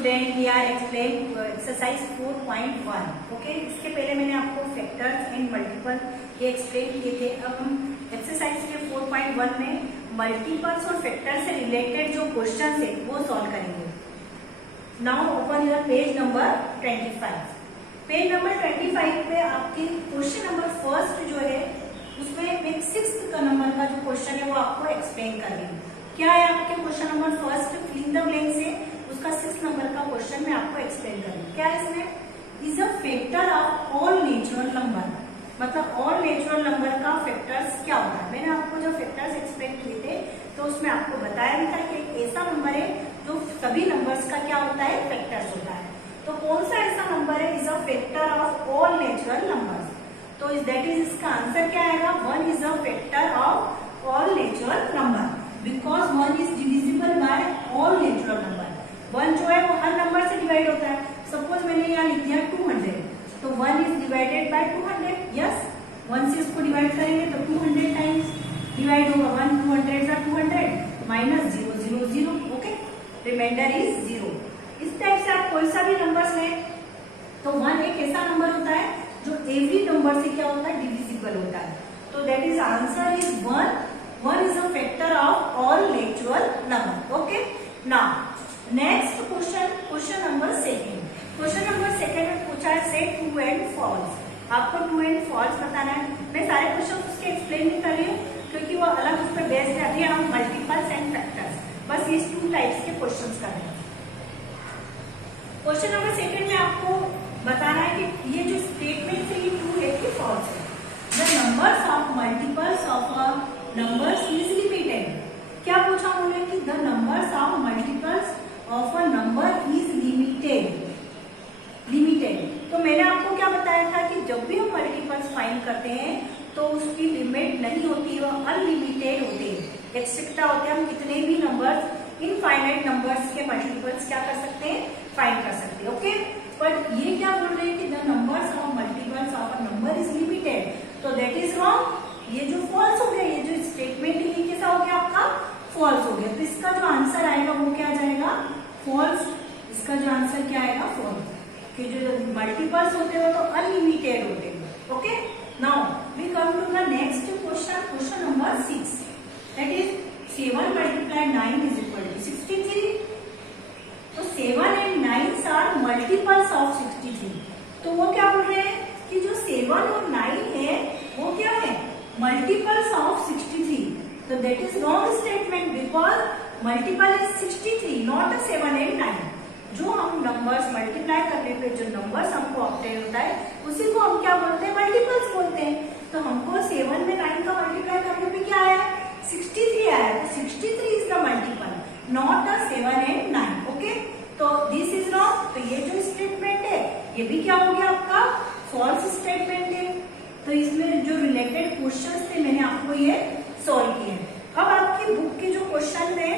Student we are explain exercise 4.1. Okay, इसके पहले मैंने आपको फैक्टर्स एंड मल्टीपल ये एक्सप्लेन किए थे. अब हम एक्सरसाइज के 4.1 में मल्टीपल्स और फैक्टर से रिलेटेड जो क्वेश्चन है वो सॉल्व करेंगे. Now open your page number 25. Page number 25 पे आपकी क्वेश्चन नंबर फर्स्ट जो है उसमें एक 6th का नंबर का जो क्वेश्चन है वो आपको एक्सप्लेन करेंगे. क्या है आपके question number first, fill in the blank से उसका 6th नंबर का क्वेश्चन मैं आपको एक्सप्लेन करूंगी. क्या है इसमें, is a factor of all natural number. मतलब ऑल नेचुरल नंबर का फैक्टर्स क्या होता है. मैंने आपको जो फैक्टर्स एक्सप्लेन किए थे तो उसमें आपको बताया भी था कि एक ऐसा नंबर है जो सभी नंबर्स का क्या होता है, फैक्टर्स होता है. तो कौन सा ऐसा नंबर है, is a factor of all natural numbers. तो दैट इज इसका आंसर क्या आएगा, 1 is a factor of all natural number because 1 is divisible by all natural number. 1 जो है वो हर नंबर से डिवाइड होता है. सपोज मैंने यहाँ लिख दिया 200, तो 1 इज डिवाइडेड बाय 200. यस, 1 से इसको डिवाइड करेंगे तो 200 टाइम्स डिवाइड होगा. 1 200 200 माइनस 0 0 0. Okay, reminder is 0. इस टाइप से आप कोई सा भी नंबर लें तो 1 एक ऐसा नंबर होता है जो एवरी नंबर से क्या होता है, डिविजिबल होता है. तो that is answer is 1. 1 is a factor of all natural number. Okay. Now next question, question number 2. Question number 2 में पूछा है say true and false. आपको true and false बताना है. मैं सारे क्वेश्चन उसके एक्सप्लेन नहीं कर रही हूँ क्योंकि वो अलग उस पर बेस्ड है. अभी हम मल्टीपल्स एंड फैक्टर्स बस इस 2 टाइप्स के क्वेश्चन कर रहे हैं. क्वेश्चन नंबर 2 में आपको बताना है कि ये जो स्टेटमेंट है ये ट्रू है कि फॉल्स है. The numbers of multiples of a numbers is limited. क्या पूछा उन्होंने कि the numbers of multiples of a number is limited. तो मैंने आपको क्या बताया था कि जब भी हम मल्टीपल्स फाइंड करते हैं तो उसकी लिमिट नहीं होती, वह अनलिमिटेड होते हैं. एक्सेट्रा होते हैं. हम कितने भी नंबर्स, इनफाइनाइट नंबर्स के मल्टीपल्स क्या कर सकते हैं, फाइंड कर सकते हैं. ओके, बट ये क्या बोल रहे हैं कि the numbers of multiples of a number is limited. तो दैट इज रॉन्ग. ये जो फॉल्स हो गया, ये जो स्टेटमेंट है ये कैसा हो गया आपका, फॉल्स हो गया. तो इसका जो आंसर आएगा वो क्या जाएगा, फॉल्स. इसका जो आंसर क्या आएगा, फॉल्स. कि जो मल्टीपल्स होते हैं वो तो अनलिमिटेड होते हैं. Okay, now we come to the next question, question number 6. That is 7 multiply 9 is equal to 63. तो 7 एंड 9 आर मल्टीपल्स ऑफ 63. तो वो क्या बोल रहे हैं कि जो 7 और 9 है वो क्या है, मल्टीपल्स ऑफ 63. तो that is wrong statement because multiple is 63 not 7 and 9. जो हम नंबर्स मल्टीप्लाई करने पे जो नंबर्स हमको ऑब्टेन होता है उसी को हम क्या बोलते हैं, मल्टीपल्स बोलते हैं. तो हमको 7 में 9 का मल्टीप्लाई करने पे क्या आया, 63 आया. तो 63 is the multiple not 7 and 9. Okay, तो दिस इज रॉन्ग. तो ये जो स्टेटमेंट है ये भी क्या हो गया आपका, फॉल्स स्टेटमेंट है. तो इसमें जो रिलेटेड क्वेश्चंस थे मैंने आपको ये सॉल्व किए. अब आपकी बुक के जो क्वेश्चन थे,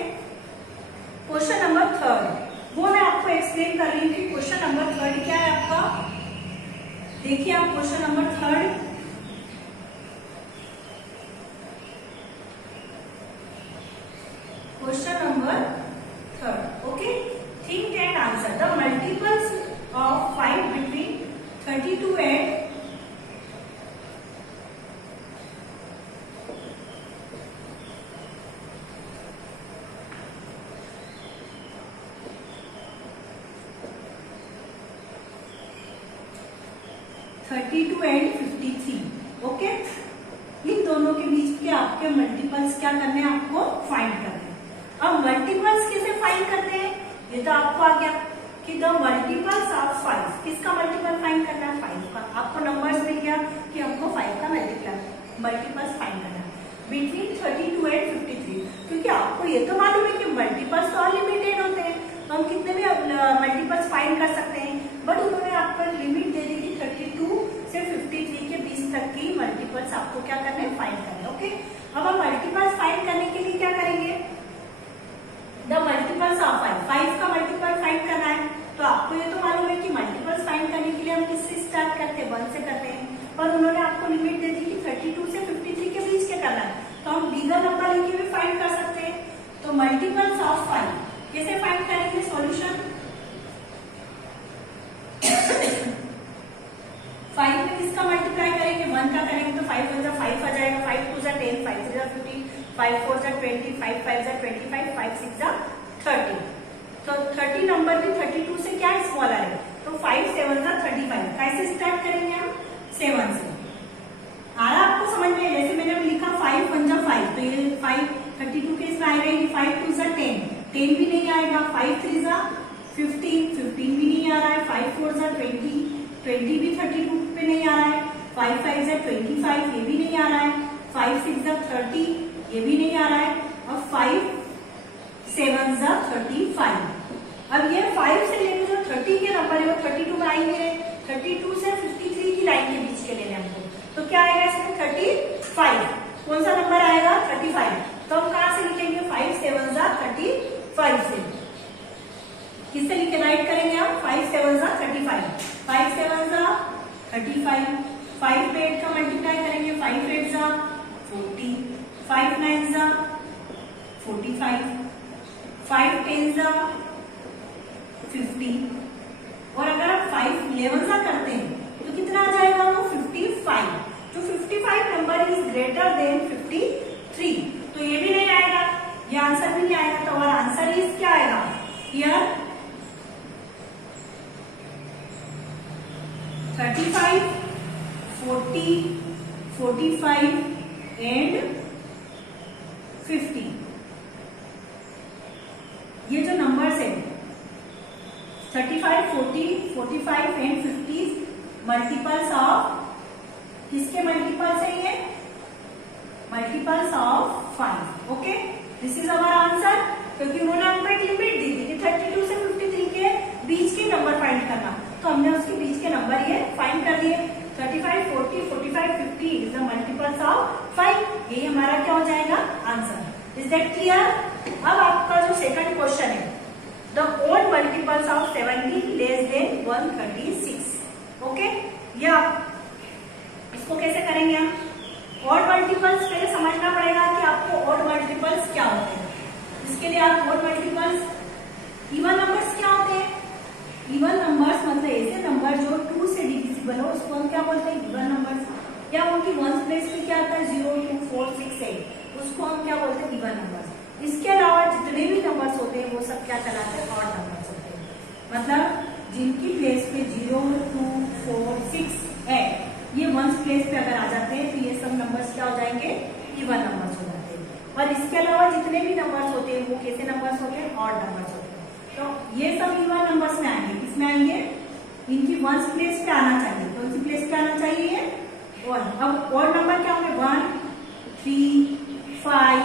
क्वेश्चन नंबर 3 वो मैं आपको एक्सप्लेन कर रही थी. क्वेश्चन नंबर 3 क्या है आपका, देखिए आप question number 3. Question number 3. Okay, think and answer the multiples of 5 between 32 and 32 and 53. Okay, इन दोनों के बीच के आपके मल्टीपल्स क्या करने हैं, आपको फाइंड करने हैं. अब मल्टीपल्स कैसे फाइंड करते हैं, ये तो आपको आ गया कि द मल्टीपल्स ऑफ 5. किसका मल्टीपल फाइंड करना है, 5 का. आपको नंबर्स मिल गया कि हमको 5 का मल्टीपल्स फाइंड करना है बिटवीन 32 एंड 53. क्योंकि आपको ये तो मालूम है कि मल्टीपल्स तो अनलिमिटेड होते हैं, तो हम कितने भी मल्टीपल्स फाइंड कर सकते हैं. बट उन्होंने आपको लिमिट दे दी थी 32 से 53 के बीच तक की मल्टीपल्स आपको क्या करने हैं, फाइंड करने. ओके, अब हम मल्टीपल्स फाइंड करने के लिए क्या करेंगे, द मल्टीपल्स ऑफ 5 का मल्टीपल फाइंड करना है. तो आपको ये तो मालूम है कि मल्टीपल्स फाइंड करने के लिए हम किससे स्टार्ट करते हैं, 1 से करते हैं. पर उन्होंने आपको लिमिट दे दी कि 32 से 53 के बीच के करना है. तो हम बिगर नंबर लेके भी फाइंड कर सकते हैं. तो मल्टीपल्स ऑफ 5 कैसे फाइंड करेंगे, सॉल्यूशन 5 4 जा 20, 5 5 जा 25, 5 6 जा 30। तो 30 नंबर भी 32 से क्या स्मॉलर है, तो 5 7 जा 35। कैसे स्टार्ट करेंगे हम, 7 से। आ रहा आपको समझ में, जैसे मैंने लिखा 5 1 जा 5, तो ये 5 32 के इसमें आएगा, ये 5 2 जा 10, 10 भी नहीं आएगा, 5 3 जा 15, 15 भी नहीं आ रहा है, 5 4 जा 20, 20 भी 32 पे नहीं आ रहा है, 5 5 जा 25, ये भी नहीं आ रहा है, 5 6 जा 30, ये भी नहीं आ रहा है, और 5 7 जा 35। अब ये 5 से लेकर जो 30 के नंबर है वो 32 में आएंगे, 32 से 53 की लाइन के बीच के लेने हमको, तो क्या आएगा इसमें 35। कौन सा नंबर आएगा, 35। तो हम कहां से लिखेंगे, 5 7 जा 35 से। किससे लिखे राइट करेंगे हम, 5 7 जा 35, 5 7 जा 35, 5 पे 8 का मल्टीप्लाई करेंगे, 5 8 जा 40, 5 9 जा 45, 5 10 जा 50, और अगर आप 5 11 जा करते हैं तो कितना आ जाएगा वो 55। तो 55 नंबर इज ग्रेटर देन 53, तो ये भी नहीं आएगा, ये आंसर भी नहीं आएगा। तो और आंसर इज क्या आएगा, हियर 35, 40, 45 एंड 50। ये जो नंबर्स है 35, 40, 45 एंड 50 मल्टीपल्स ऑफ, किसके मल्टीपल्स है ये, multiples of 5। Okay, this is our answer. क्योंकि उन्होंने हमको एक लिमिट दी थी कि 32 से 53 के बीच के नंबर फाइंड करना, तो हमने उसके बीच के नंबर ये फाइंड कर लिए। 35, 40, 45, 50 इज द मल्टीपल्स ऑफ 5। ये हमारा क्या हो जाएगा, आंसर। Is that clear. अब आपका जो सेकंड क्वेश्चन है, the odd multiples of 70 less than 136। Okay, ये आप इसको कैसे करेंगे हम, ऑड मल्टीपल्स पहले समझना पड़ेगा कि आपको ऑड मल्टीपल्स क्या होते हैं। इसके लिए आप ऑड मल्टीपल्स, इवन नंबर्स क्या होते हैं, इवन नंबर्स मतलब ऐसे नंबर जो 2 से डिविजिबल हो, उसको हम क्या बोलते हैं, इवन नंबर्स। या उनकी वंस प्लेस पे क्या आता है, 0 2 4 6 8, उसको हम क्या बोलते हैं, इवन नंबर्स। इसके अलावा जितने भी नंबर्स होते हैं वो सब क्या कहलाते हैं, ऑड नंबर्स होते हैं। मतलब जिनकी प्लेस पे 0 2 4 6 8 ये वंस प्लेस पे अगर आ जाते हैं तो ये सब नंबर्स क्या हो जाएंगे, इवन नंबर्स हो जाते हैं। और इसके अलावा जितने भी नंबर्स होते हैं वो कैसे नंबर्स होते हैं, ऑड नंबर्स होते हैं। तो ये सब इवन नंबर्स में आएंगे, किसमें आएंगे, इनकी वंस प्लेस पे आना चाहिए। कौन सी प्लेस पे आना चाहिए, वन। अब ऑड नंबर क्या होंगे, 1 3 5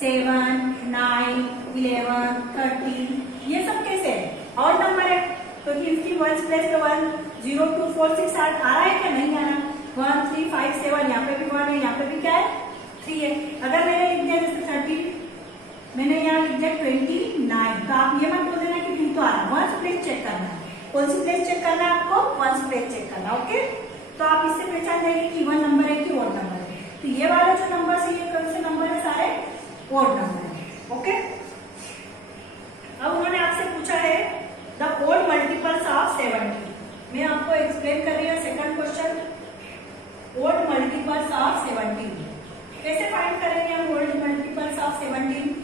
7 9 11 13, ये सब कैसे है, ऑड नंबर है। क्योंकि इसकी वंस प्लेस पे 1 0 2 4 6 8 आ रहा है क्या, नहीं आ रहा। 1 3 5 7, यहाँ पे भी 1 है, यहाँ पे भी क्या है 3 है। अगर मैंने लिख दिया जैसे 30, मैंने यहाँ लिख दिया 29, तो आप ये मत बोल देना कि 2 तो आ रहा है, वंस प्लेस चेक करना है। कौन सी प्लेस चेक करना है आपको, वंस प्लेस चेक करना। ओके, तो आप इससे पहचान जाएंगे कि इवन नंबर है कि ऑड नंबर है। तो ये वाले जो नंबर है ये कौन से नंबर है, सारे ऑड नंबर है। ओके, अब उन्होंने आपसे पूछा है द ओड मल्टीपल्स ऑफ 70। मैं आपको एक्सप्लेन कर रही हूँ second question, odd multiples of 70 कैसे फाइंड करेंगे हम, odd multiples of 70।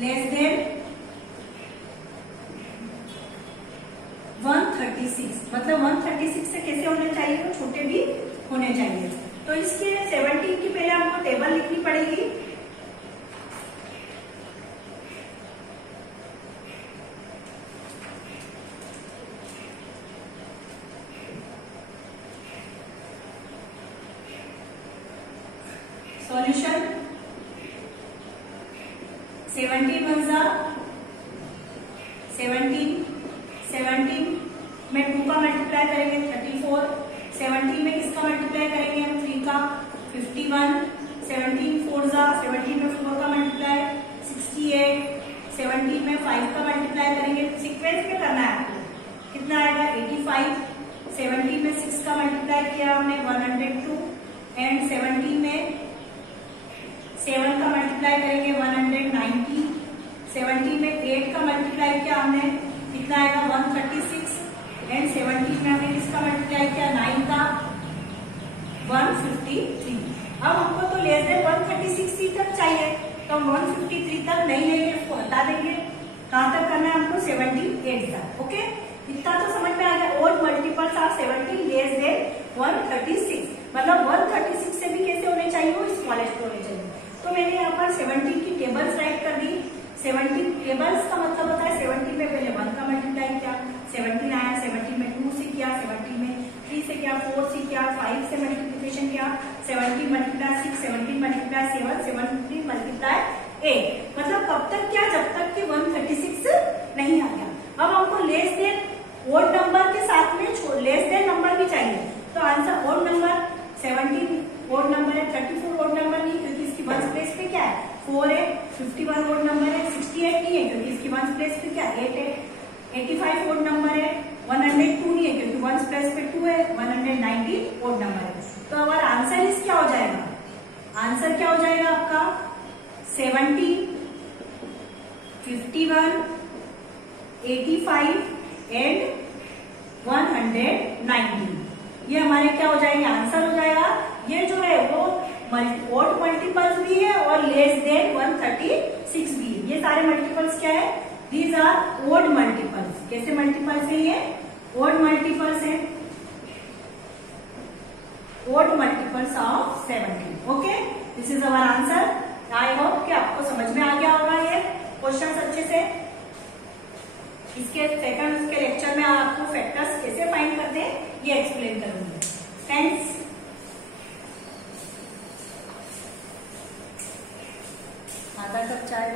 Less than 136, मतलब 136 से कैसे होने चाहिए, वो छोटे भी होने चाहिए। तो इसके 17 की पहले हमको टेबल लिखनी पड़ेगी। सॉल्यूशन 17 1 जा 17, 17 में 2 का मल्टीप्लाई करेंगे 34, 17 में किसका मल्टीप्लाई करेंगे हम 3 का 51, 17 4 जा 17 में 4 का मल्टीप्लाई 68, 17 में 5 का मल्टीप्लाई करेंगे, सीक्वेंस में करना है आपको, कितना आएगा 85, 17 में 6 का मल्टीप्लाई किया हमने 102 एंड 17 में 7 का मल्टीप्लाई करेंगे 190, 17 में 8 का मल्टीप्लाई किया हमने कितना आएगा 136 एंड 17 में हमने किसका मल्टीप्लाई किया 9 का 153। अब हमको तो लेस देन 136 तक चाहिए तो हम 153 तक नहीं लेंगे, उसको हटा देंगे। कहां तक करना है हमको 78 तक। ओके, इतना तो समझ में आ गया। Odd multiples are 17 less than 136, मतलब 136 से भी कैसे होने चाहिए, वो स्मॉलेस्ट होने चाहिए। तो मैंने यहाँ पर 17 की टेबल्स राइट कर दी। 17 टेबल्स का मतलब होता है 17 में पहले 1 का मल्टीप्लाई किया, 17 आया, 17 में 2 से किया, 17 में 3 से किया, 4 से किया, 5 से मल्टीप्लिकेशन किया, 17 मल्टीप्लाई 6, 17 मल्टीप्लाई 7, 17 मल्टीप्लाई 8, मतलब कब तक किया, जब तक कि 136 नहीं आ गया। अब हमको लेस देन ओड नंबर के साथ में लेस देन नंबर भी चाहिए, तो answer odd number 17 odd number है, 34 ओड नंबर नहीं क्योंकि इसकी वंस प्लेस पे क्या है 4 है, 51 ओड नंबर है, 68 नहीं है क्योंकि इसकी वंस प्लेस पे क्या 8 है, 85 ओड नंबर है, 102 नहीं है क्योंकि वंस प्लेस पे 2 है, 190 ओड नंबर है। तो हमारा आंसर इस क्या हो जाएगा, आंसर क्या हो जाएगा आपका 70, 51, 85 एंड 190, ये हमारे क्या हो जाएंगे, आंसर हो जाएगा। ये जो है वो ओड मल्टीपल्स भी है और लेस देन 136 भी है। ये सारे मल्टीपल्स क्या है, दीज आर ओड मल्टीपल्स। कैसे मल्टीपल्स है ये, ओड मल्टीपल्स है, odd multiples of 17। Okay, this is our answer. I hope कि आपको समझ में आ गया होगा ये क्वेश्चन अच्छे से। इसके सेकंड उसके लेक्चर में आपको फैक्टर्स कैसे फाइंड करते हैं ये एक्सप्लेन करूंगी। थैंक्स। आधा कप चाय